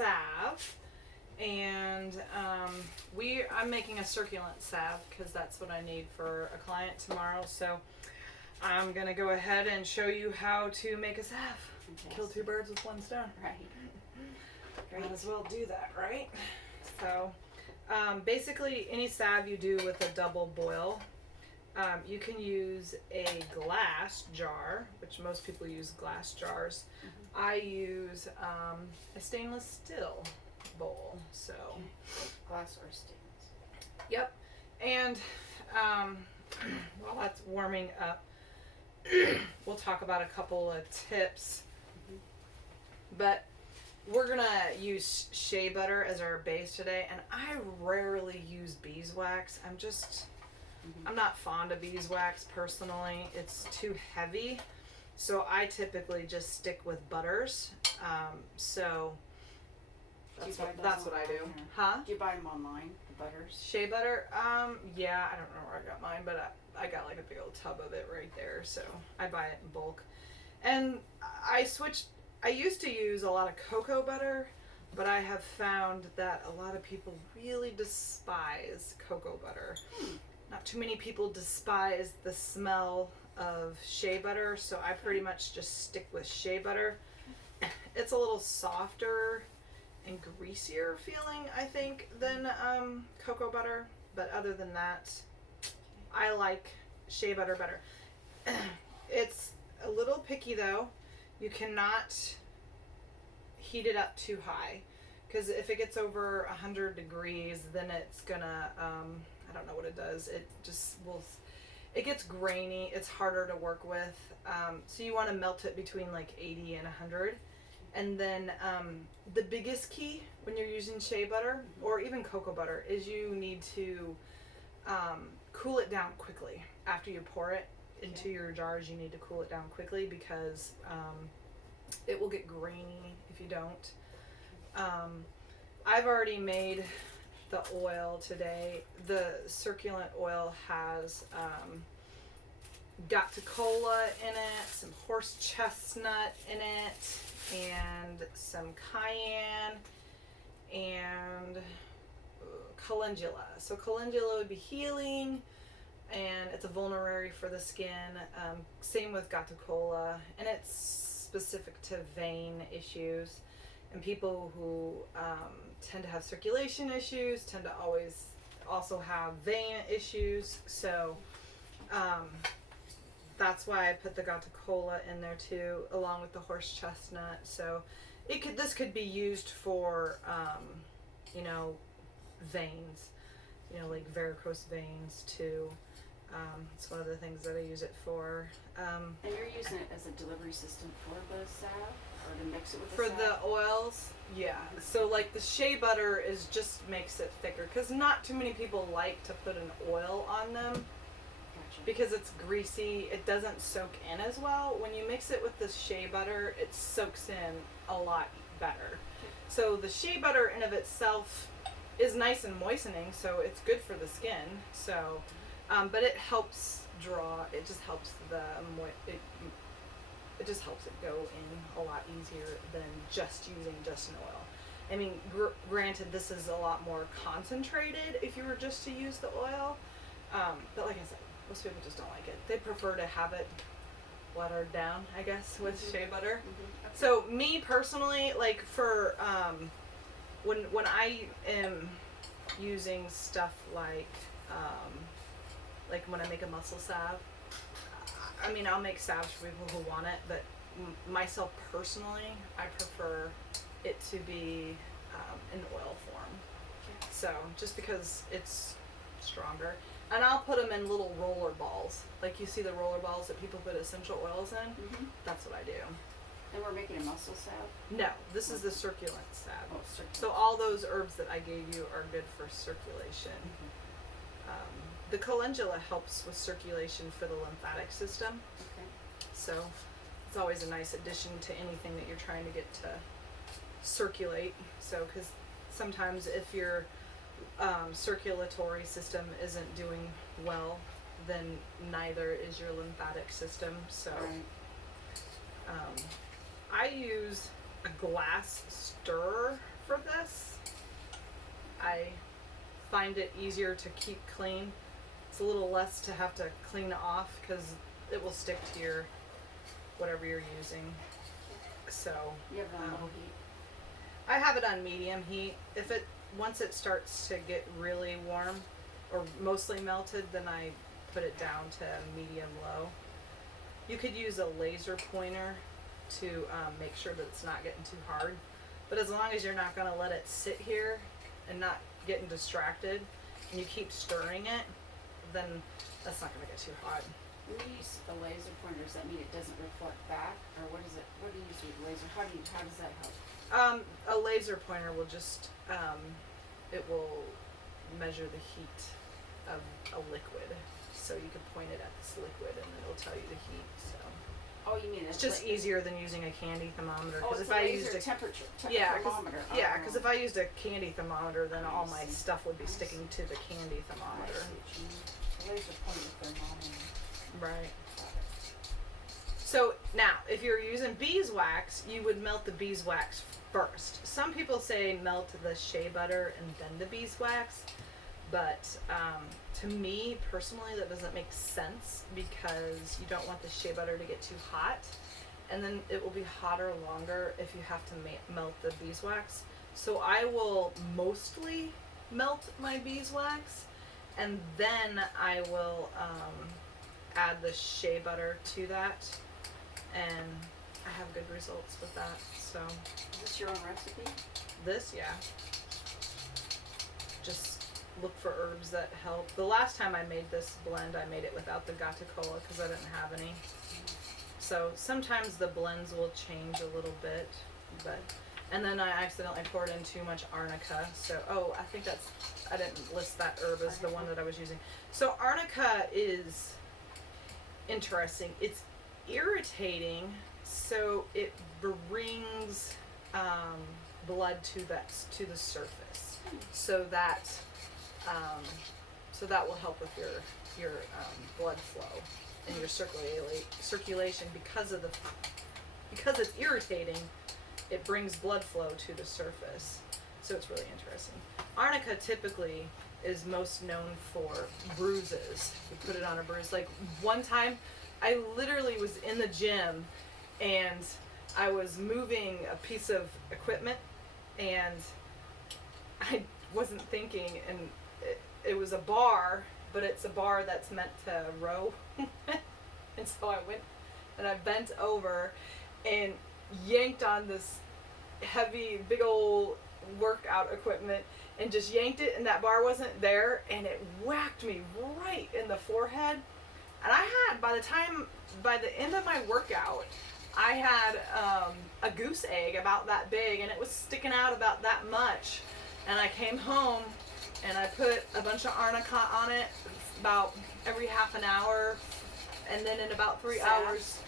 salve, and I'm making a circulant salve because that's what I need for a client tomorrow. So I'm gonna go ahead and show you how to make a salve. Fantastic. Kill two birds with one stone. Right. Great. Might as well do that, right? So basically any salve you do with a double boil, you can use a glass jar, which most people use glass jars. Mm-hmm. I use a stainless steel bowl. So Glass or stainless. yep. And while that's warming up, we'll talk about a couple of tips. Mm-hmm. But we're gonna use shea butter as our base today, and I rarely use beeswax. I'm not fond of beeswax personally. It's too heavy, so I typically just stick with butters. So that's what I do. Or? Huh? Do you buy them online, the butters? Shea butter? Yeah, I don't know where I got mine, but I got like a big old tub of it right there, so I buy it in bulk. And I used to use a lot of cocoa butter, but I have found that a lot of people really despise cocoa butter. Not too many people despise the smell of shea butter, so I pretty much just stick with shea butter. It's a little softer and greasier feeling, I think, than cocoa butter, but other than that, I like shea butter better. It's a little picky though. You cannot heat it up too high, because if it gets over 100 degrees, then it's gonna, I don't know what it does. It gets grainy. It's harder to work with. So you want to melt it between like 80 and 100. And then the biggest key when you're using shea butter or even cocoa butter is you need to cool it down quickly. After you pour it into your jars, you need to cool it down quickly because it will get grainy if you don't. I've already made the oil today. The circulant oil has Cola in it, some horse chestnut in it, and some cayenne and calendula. So calendula would be healing, and it's a vulnerary for the skin. Same with Cola, and it's specific to vein issues. And people who tend to have circulation issues tend to always also have vein issues. So that's why I put the Cola in there too, along with the horse chestnut. So this could be used for veins, like varicose veins too. It's one of the things that I use it for. And you're using it as a delivery system for the salve, or to mix it with the For salve? the oils, yeah. So like the shea butter just makes it thicker, because not too many people like to put an oil on them. Gotcha. Because it's greasy, it doesn't soak in as well. When you mix it with the shea butter, it soaks in a lot better. So the shea butter in of itself is nice and moistening, so it's good for the skin. So, but it helps draw. It just helps it just helps it go in a lot easier than just using just an oil. I mean, granted, this is a lot more concentrated if you were just to use the oil, but like I said, most people just don't like it. They prefer to have it watered down, I guess, with shea butter. Okay. So me personally, like for when I am using stuff like when I make a muscle salve, I mean, I'll make salves for people who want it, but myself personally, I prefer it to be in oil form. So just because it's stronger. And I'll put them in little roller balls. Like you see the roller balls that people put essential oils in? That's what I do. And we're making a muscle salve? No, this is the circulant salve. Oh, circulant. So all those herbs that I gave you are good for circulation. The calendula helps with circulation for the lymphatic system. Okay. So it's always a nice addition to anything that you're trying to get to circulate. So, because sometimes if your circulatory system isn't doing well, then neither is your lymphatic system. So I use a glass stirrer for this. I find it easier to keep clean. It's a little less to have to clean off because it will stick to your whatever you're using. So You have it on low heat. I have it on medium heat. Once it starts to get really warm or mostly melted, then I put it down to medium low. You could use a laser pointer to make sure that it's not getting too hard. But as long as you're not going to let it sit here and not getting distracted, and you keep stirring it, then that's not going to get too hot. When you use a laser pointer, does that mean it doesn't reflect back, or what is it? What do you use with laser? How does that help? A laser pointer will just it will measure the heat of a liquid, so you can point it at this liquid and it'll tell you the heat. So Oh, you mean it's just easier than using a candy thermometer. Oh, it's if a I laser used a temperature thermometer. Yeah, because if I I used a candy thermometer, then all my see. stuff would be I sticking to the candy thermometer. see what you mean. A laser pointer thermometer. Right. Got it. So now, if you're using beeswax, you would melt the beeswax first. Some people say melt the shea butter and then the beeswax, but to me personally, that doesn't make sense because you don't want the shea butter to get too hot, and then it will be hotter longer if you have to melt the beeswax. So I will mostly melt my beeswax, and then I will add the shea butter to that, and I have good results with that. So Is this your own recipe? this, yeah, just look for herbs that help. The last time I made this blend, I made it without the Gata Cola because I didn't have any. So sometimes the blends will change a little bit, and then I accidentally poured in too much Arnica. So, I didn't list that herb as the one that I was using. So Arnica is interesting. It's irritating, so it brings blood to the surface, so that will help with your blood flow and your circulation because it's irritating. It brings blood flow to the surface, so it's really interesting. Arnica typically is most known for bruises. You put it on a bruise. Like one time, I literally was in the gym and I was moving a piece of equipment and I wasn't thinking, and it was a bar, but it's a bar that's meant to row. And so I went and I bent over and yanked on this heavy, big old workout equipment and just yanked it, and that bar wasn't there, and it whacked me right in the forehead. And I had, by the end of my workout, I had a goose egg about that big, and it was sticking out about that much. And I came home and I put a bunch of Arnica on it about every half an hour, and then in about 3 hours,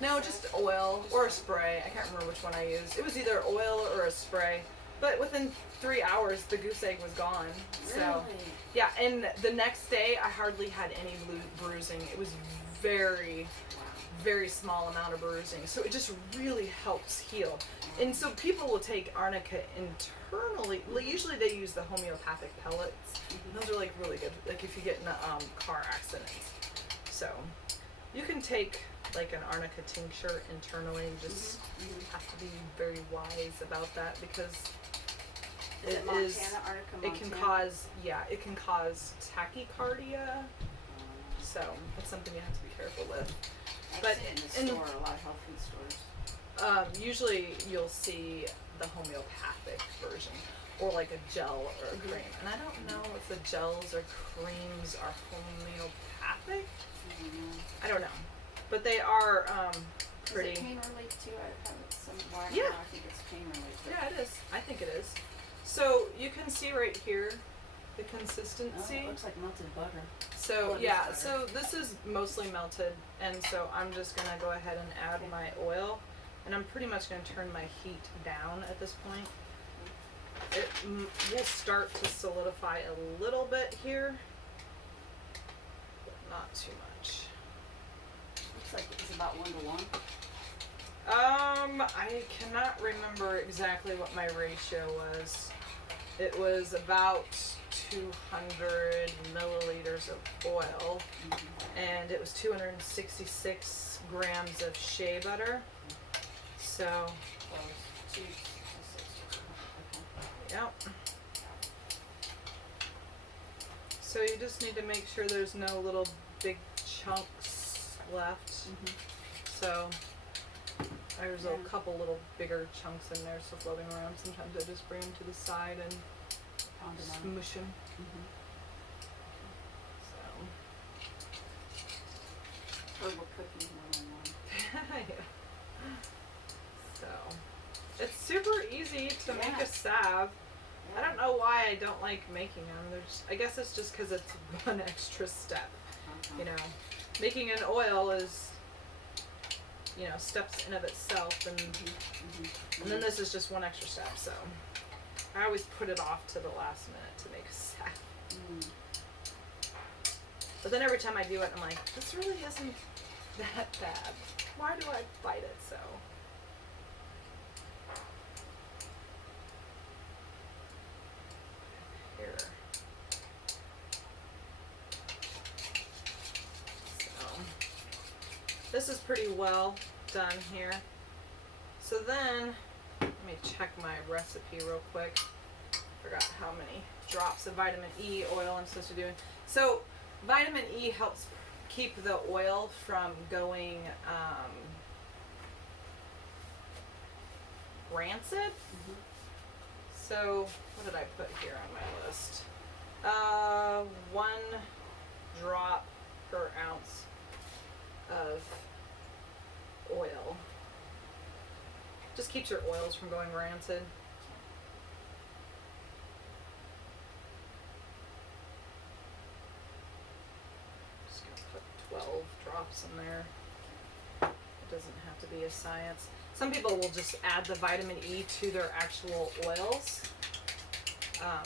no, just oil or a spray. I can't remember which one I used. It was either oil or a spray. But within 3 hours, the goose egg was gone. So, Really? yeah, and the next day, I hardly had any bruising. It was very, very small amount of bruising. So it just really helps heal. And so people will take Arnica internally. Usually they use the homeopathic pellets. Those are like really good, like if you get in a car accident. So you can take like an Arnica tincture internally. You just have to be very wise about that because Is it Montana, Arnica, Montana? It can cause tachycardia. So it's something you have to be careful with. I've seen it in the store, a lot of health food stores. Usually you'll see the homeopathic version, or like a gel or a cream. And I don't know if the gels or creams are homeopathic. I don't know, but they are pretty. Is it pain relief too? I have some. Well, Yeah. I think it's pain relief. Yeah, it is. I think it is. So you can see right here the Oh, consistency. it looks like melted butter. So Oh, it is yeah, butter. so this is mostly melted, and so I'm just gonna go ahead and add my oil, and I'm pretty much gonna turn my heat down at this point. It will start to solidify a little bit here, but not too much. Looks like it's about 1 to 1. I cannot remember exactly what my ratio was. It was about 200 milliliters of oil, and it was 266 grams of shea butter. So, Close. 266. Okay. yep. So you just need to make sure there's no little big chunks left. So there's a couple little bigger chunks in there still floating around. Sometimes I just bring them to the side and Pound them on. smoosh them. So, Herbal cooking 101. yeah. So it's super easy to make Yeah. a salve. I don't know why I don't like making them. I guess it's just because it's one extra step. You know, making an oil is, you know, steps in of itself, and then this is just one extra step. So I always put it off to the last minute to make a salve. But then every time I do it, I'm like, this really isn't that bad. Why do I fight it so? Here. So, this is pretty well done here. So then, let me check my recipe real quick. Forgot how many drops of vitamin E oil I'm supposed to do. So, vitamin E helps keep the oil from going rancid. So, what did I put here on my list? 1 drop per ounce of oil. Just keeps your oils from going rancid. Just gonna put 12 drops in there. It doesn't have to be a science. Some people will just add the vitamin E to their actual oils. I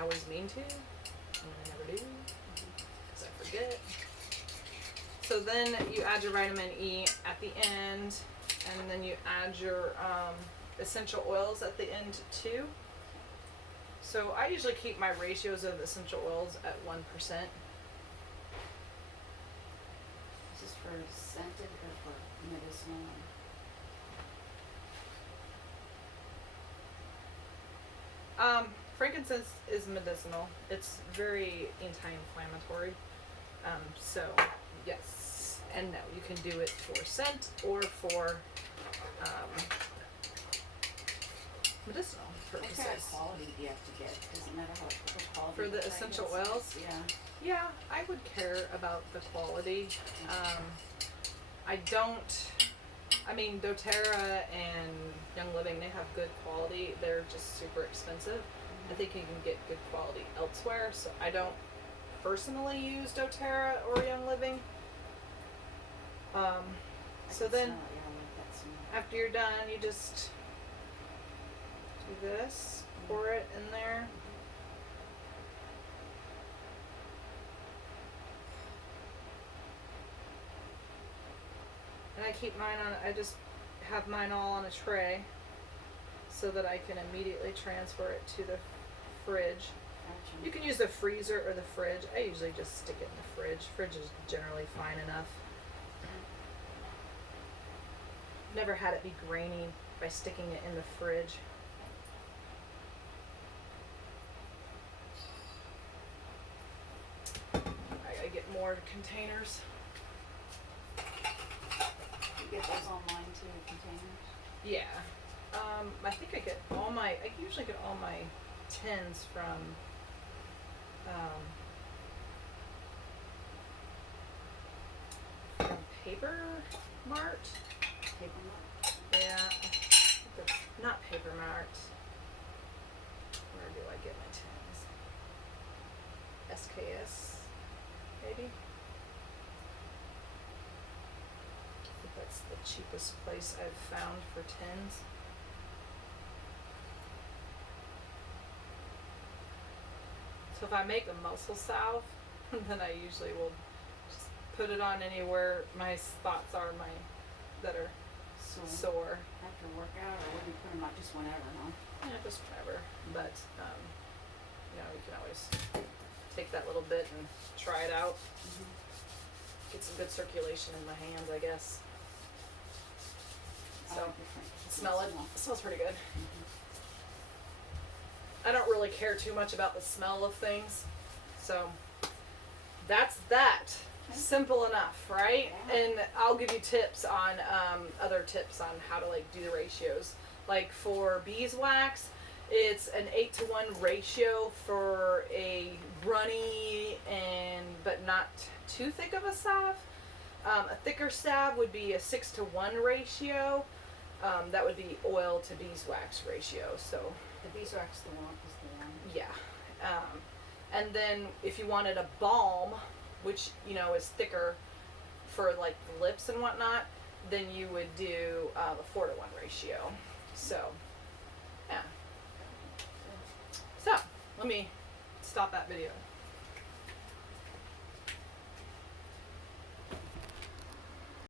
always mean to, and I never do, because I forget. So then you add your vitamin E at the end, and then you add your essential oils at the end too. So I usually keep my ratios of essential oils at 1%. Is this for scented or for medicinal? Frankincense is medicinal. It's very anti-inflammatory. So yes and no. You can do it for scent or for medicinal What purposes. kind of quality do you have to get? Does it matter what quality? For the the essential fragrance oils? is? Yeah. Yeah, I would care about the quality. I don't. I mean, doTERRA and Young Living, they have good quality. They're just super expensive. I think you can get good quality elsewhere, so I don't personally use doTERRA or Young Living. So I then, can smell it, yeah, I like that smell. after you're done, you just do this, pour it in there. And I keep mine on, I just have mine all on a tray so that I can immediately transfer it to the fridge. Gotcha. You can use the freezer or the fridge. I usually just stick it in the fridge. Fridge is generally fine enough. Never had it be grainy by sticking it in the fridge. I gotta get more containers. You get those online too, containers? Yeah. I think I usually get all my tins from, Paper Mart. Paper Mart? Yeah, I think that's not Paper Mart. Where do I get my tins? SKS, maybe? I think that's the cheapest place I've found for tins. So if I make a muscle salve, then I usually will just put it on anywhere my spots are, that are sore. After workout, or would you put them out just whenever, huh? Yeah, just whatever. But you know, you can always take that little bit and try it out. Get some good circulation in my hands, I guess. I So like your print. smell it. It smells pretty good. I don't really care too much about the smell of things, so that's that. Okay. Simple enough, right? Yeah. And I'll give you tips on other tips on how to like do the ratios. Like for beeswax, it's an 8-to-1 ratio for a runny but not too thick of a salve. A thicker salve would be a 6-to-1 ratio. That would be oil to beeswax ratio. So The beeswax, the one is the one. yeah. And then if you wanted a balm, which you know is thicker for like the lips and whatnot, then you would do a 4-to-1 ratio. So yeah. So let me stop that video.